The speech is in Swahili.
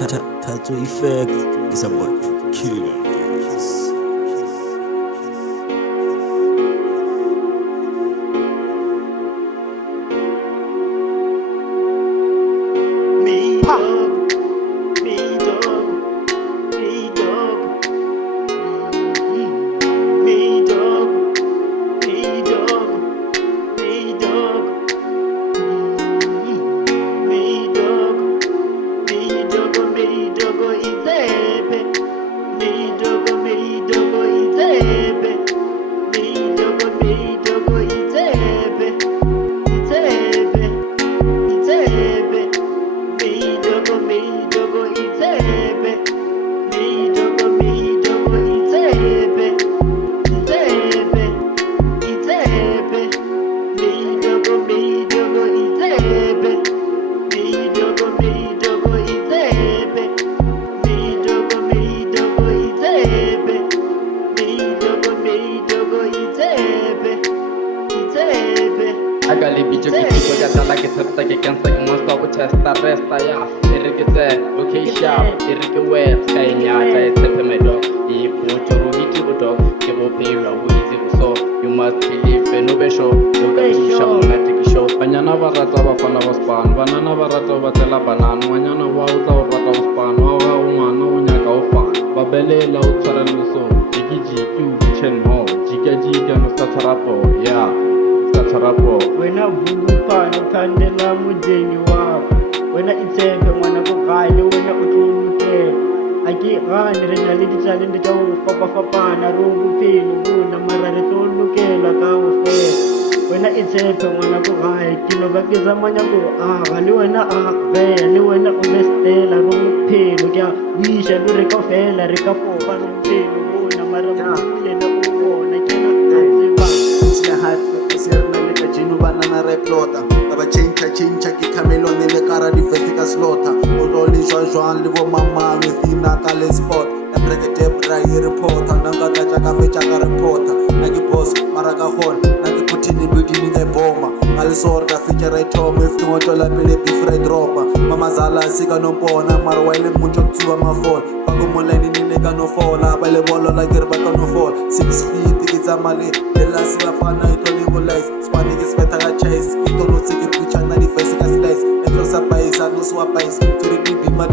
Tattoo effect is about to kill. Me dog, me dog, me dog, me dog, me dog, me dog, me dog, me dog, me dog, izebe, me dog, me dog, izebe, me dog, me dog, izebe, izebe, izebe. Me dogo, izebe. Me dogo, izebe. Izebe, izebe. Me dogo, izebe. Me dogo, izebe. Me dogo, izebe. Me dogo, izebe. Izebe. I got a bitch of people that like it, so I can't take one stop with test. I rest, I ask. Eric is there, okay, sharp. Eric is where, saying, yeah, I said to my dog. If you want to hit you, dog, give up here, easy. So you must believe in no show. You got to show, not take a show. Banana Varata of Fana Span, Banana Varata of Tela Banan, Manana Wauza or Rata Span, Wawa Uma, no Yaka Fan, Babele, Loud Saraluso, Gigi, Chen Ho, Giga, no Satarapo, yeah. Wena vungupana uthandela mudeni wako wena itshepe ngwana ko gae le wena o tlolokela a ke gane re na le di-challenge tsa go fapafapana re o bophelo bona mara re tlolokela ka go fela wena itshepe ngwana ko gae ke no ba ke zamanya go aga le wena a beya le wena o bestela re bophelo ke a buisha le re ka fela re ka popa re bophelo bona mara yena o bona ke na banana replota ba change ke camelone le kara di vertical slaughter o lo le jwang le bo mamang fina ka le spot la brekete bra e reporter nanga ka ka fecha ka reporter na ke boss mara ka hon na ke puthini building e bomba ngale sorta feature right home if no tola pele beef right dropa mama zala sika no mpona mara wa ile mucho tsuwa mafol pako moleni ni ka no fola ba le bolo la ke ba ka no fola 6 feet ke tsamale le la se ba fana ito le go lies spani ke speta chase ito no tsiki pucha na di face ka slice entro sa paisa no swa paisa to re bi ma